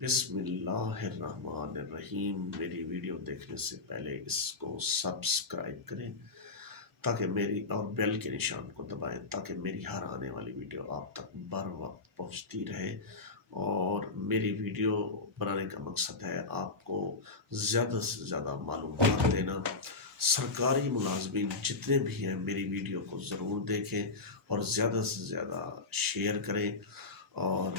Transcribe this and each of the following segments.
بسم اللہ الرحمن الرحیم۔ میری ویڈیو دیکھنے سے پہلے اس کو سبسکرائب کریں تاکہ میری اور بیل کے نشان کو دبائیں تاکہ میری ہر آنے والی ویڈیو آپ تک بر وقت پہنچتی رہے۔ اور میری ویڈیو بنانے کا مقصد ہے آپ کو زیادہ سے زیادہ معلومات دینا۔ سرکاری ملازمین جتنے بھی ہیں میری ویڈیو کو ضرور دیکھیں اور زیادہ سے زیادہ شیئر کریں، اور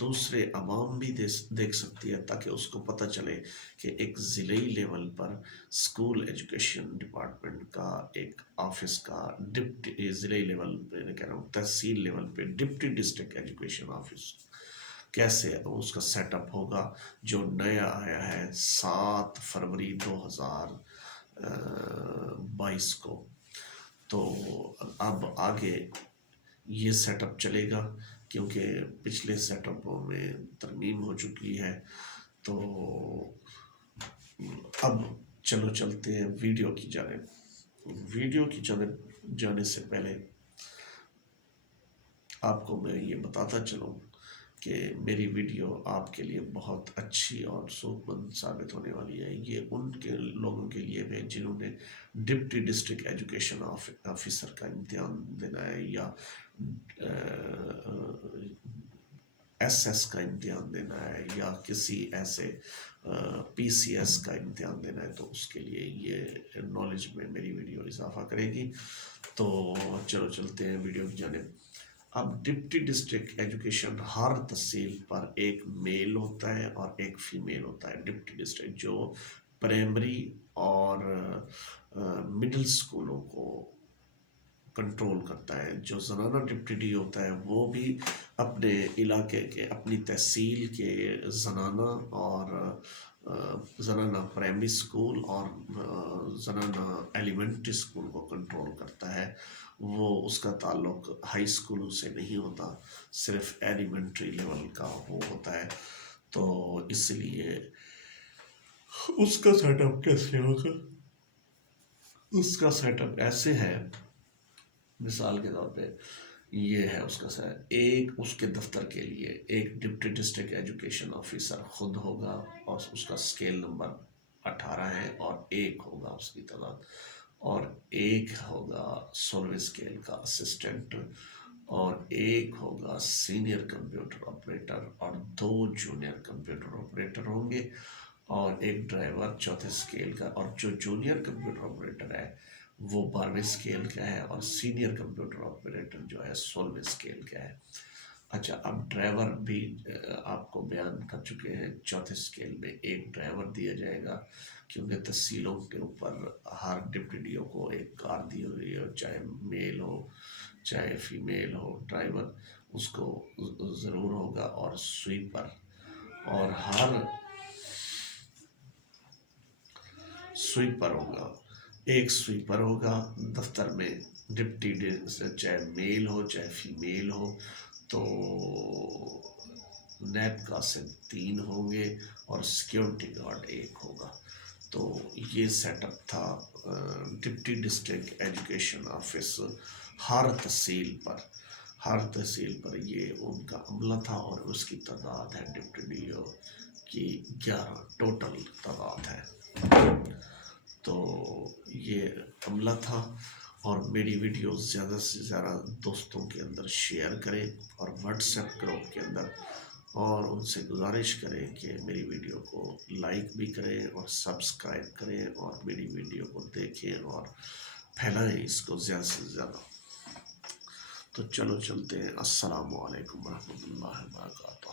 دوسرے عوام بھی دیکھ سکتی ہے تاکہ اس کو پتہ چلے کہ ایک ضلعی لیول پر اسکول ایجوکیشن ڈپارٹمنٹ کا ایک آفس کا ڈپٹی ضلعی لیول پہ میں کہہ رہا ہوں تحصیل لیول پہ ڈپٹی ڈسٹرکٹ ایجوکیشن آفس کیسے اس کا سیٹ اپ ہوگا، جو نیا آیا ہے 7 فروری 2022 کو۔ تو اب آگے یہ سیٹ اپ چلے گا کیونکہ پچھلے سیٹ اپوں میں ترمیم ہو چکی ہے۔ تو اب چلو چلتے ہیں ویڈیو کی جانب۔ ویڈیو کی جانب جانے سے پہلے آپ کو میں یہ بتاتا چلوں کہ میری ویڈیو آپ کے لیے بہت اچھی اور سود مند ثابت ہونے والی ہے۔ یہ ان کے لوگوں کے لیے ہے جنہوں نے ڈپٹی ڈسٹرکٹ ایجوکیشن آفیسر کا امتحان دینا ہے یا ایس ایس کا امتحان دینا ہے یا کسی ایسے پی سی ایس کا امتحان دینا ہے، تو اس کے لیے یہ نالج میں میری ویڈیو اضافہ کرے گی۔ تو چلو چلتے ہیں ویڈیو کی جانب۔ اب ڈپٹی ڈسٹرکٹ ایجوکیشن ہر تحصیل پر ایک میل ہوتا ہے اور ایک فیمیل ہوتا ہے۔ ڈپٹی ڈسٹرکٹ جو پرائمری اور مڈل سکولوں کو کنٹرول کرتا ہے، جو زنانہ ڈپٹی ڈی ہوتا ہے وہ بھی اپنے علاقے کے اپنی تحصیل کے زنانہ اور زنانہ پرائمری سکول اور زنانہ ایلیمنٹری سکول کو کنٹرول کرتا ہے۔ وہ اس کا تعلق ہائی سکولوں سے نہیں ہوتا، صرف ایلیمنٹری لیول کا وہ ہوتا ہے۔ تو اس لیے اس کا سیٹ اپ کیسے ہوگا؟ اس کا سیٹ اپ ایسے ہے، مثال کے طور پہ یہ ہے اس کا ایک اس کے دفتر کے لیے ایک ڈپٹی ڈسٹرکٹ ایجوکیشن آفیسر خود ہوگا اور اس کا سکیل نمبر 18 ہے اور ایک ہوگا اس کی تعداد، اور ایک ہوگا 16 سکیل کا اسسٹنٹ، اور ایک ہوگا سینئر کمپیوٹر آپریٹر اور 2 جونیئر کمپیوٹر آپریٹر ہوں گے، اور ایک ڈرائیور 4 سکیل کا، اور جو جونیئر کمپیوٹر آپریٹر ہے وہ 12 سکیل کا ہے، اور سینئر کمپیوٹر آپریٹر جو ہے 16 سکیل کا ہے۔ اچھا، اب ڈرائیور بھی آپ کو بیان کر چکے ہیں، 4 سکیل میں ایک ڈرائیور دیا جائے گا کیونکہ تحصیلوں کے اوپر ہر ڈپٹی ڈی او کو ایک کار دی ہوئی ہے، چاہے میل ہو چاہے فیمیل ہو، ڈرائیور اس کو ضرور ہوگا، اور سویپر، اور ہر سویپر ہوگا، ایک سویپر ہوگا دفتر میں ڈپٹی چاہے میل ہو چاہے فیمیل ہو۔ تو نیب قاسم 3 ہوں گے اور سیکیورٹی گارڈ 1 ہوگا۔ تو یہ سیٹ اپ تھا ڈپٹی ڈسٹرکٹ ایجوکیشن آفس ہر تحصیل پر یہ ان کا عملہ تھا، اور اس کی تعداد ہے ڈپٹی ڈی او کی 11 ٹوٹل تعداد ہے۔ تو یہ عملہ تھا، اور میری ویڈیو زیادہ سے زیادہ دوستوں کے اندر شیئر کریں اور واٹس ایپ گروپ کے اندر، اور ان سے گزارش کریں کہ میری ویڈیو کو لائک بھی کریں اور سبسکرائب کریں اور میری ویڈیو کو دیکھیں اور پھیلائیں اس کو زیادہ سے زیادہ۔ تو چلو چلتے ہیں۔ السلام علیکم ورحمۃ اللہ وبرکاتہ۔